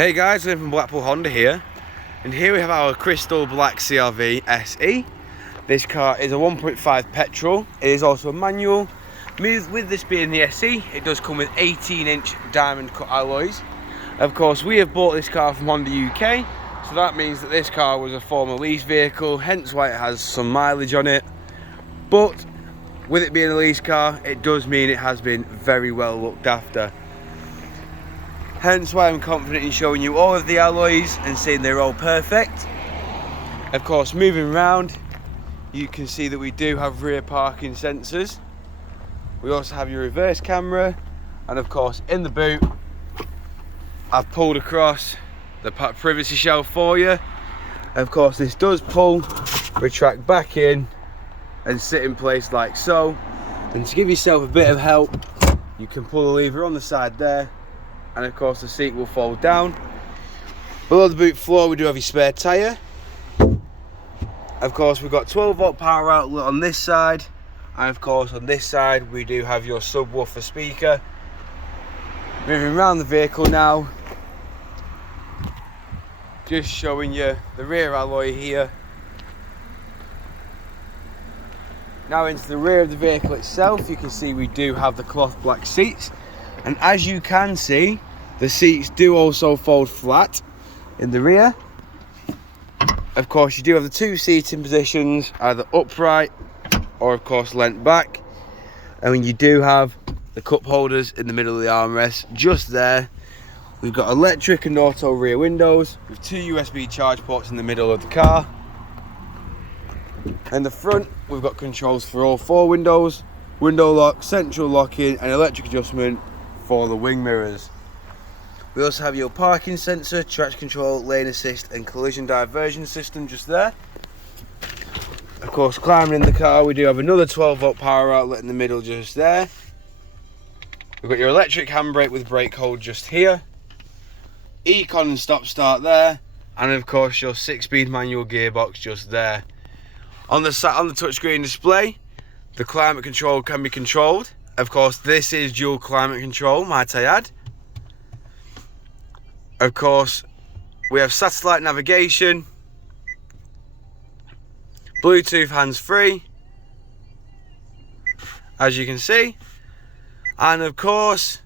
Hey guys, we're from Blackpool Honda here, and here we have our crystal black CR-V SE. This car is a 1.5 petrol. It is also a manual. With this being the SE, it does come with 18-inch diamond cut alloys. Of course, we have bought this car from Honda UK, so that means that this car was a former lease vehicle, hence why it has some mileage on it. But with it being a lease car, it does mean it has been very well looked after. Hence why I'm confident in showing you all of the alloys and saying they're all perfect. Of course, moving around, you can see that we do have rear parking sensors. We also have your reverse camera, and of course in the boot, I've pulled across the privacy shelf for you. Of course, this does pull, retract back in, and sit in place like so. And to give yourself a bit of help, you can pull the lever on the side there, and of course the seat will fold down. Below the boot floor we do have your spare tyre. Of course we've got 12-volt power outlet on this side, and of course on this side we do have your subwoofer speaker. Moving around the vehicle now, just showing you the rear alloy here. Now into the rear of the vehicle itself, you can see we do have the cloth black seats. And as you can see, the seats do also fold flat in the rear. Of course, you do have the two seating positions, either upright or of course leant back. And you do have the cup holders in the middle of the armrest, just there. We've got electric and auto rear windows with two USB charge ports in the middle of the car. In the front, we've got controls for all four windows, window lock, central locking and electric adjustment for the wing mirrors. We also have your parking sensor, traction control, lane assist and collision diversion system just there. Of course, climbing in the car, we do have another 12-volt power outlet in the middle just there. We've got your electric handbrake with brake hold just here. Econ and stop start there, and of course your 6-speed manual gearbox just there. On the touchscreen display, the climate control can be controlled. Of course, this is dual climate control, might I add. Of course, we have satellite navigation, Bluetooth hands-free, as you can see, and of course,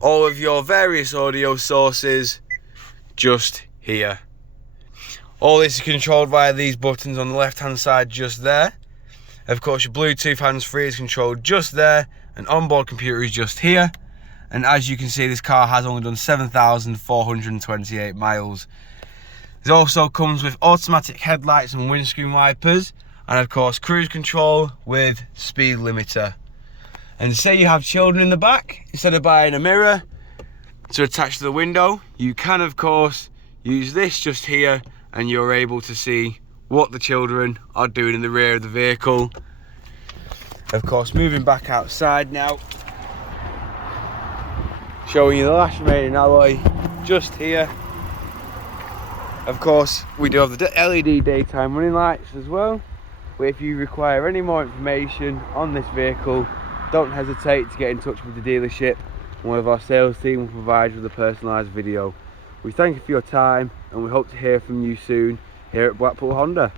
all of your various audio sources just here. All this is controlled via these buttons on the left-hand side just there. Of course, your Bluetooth hands-free is controlled just there, and onboard computer is just here. And as you can see, this car has only done 7,428 miles. It also comes with automatic headlights and windscreen wipers, and of course cruise control with speed limiter. And say you have children in the back, instead of buying a mirror to attach to the window, you can of course use this just here, and you're able to see what the children are doing in the rear of the vehicle. Of course, moving back outside now, showing you the last remaining alloy just here. Of course, we do have the LED daytime running lights as well. But if you require any more information on this vehicle, don't hesitate to get in touch with the dealership, and one of our sales team will provide you with a personalised video. We thank you for your time, and we hope to hear from you soon here at Blackpool Honda.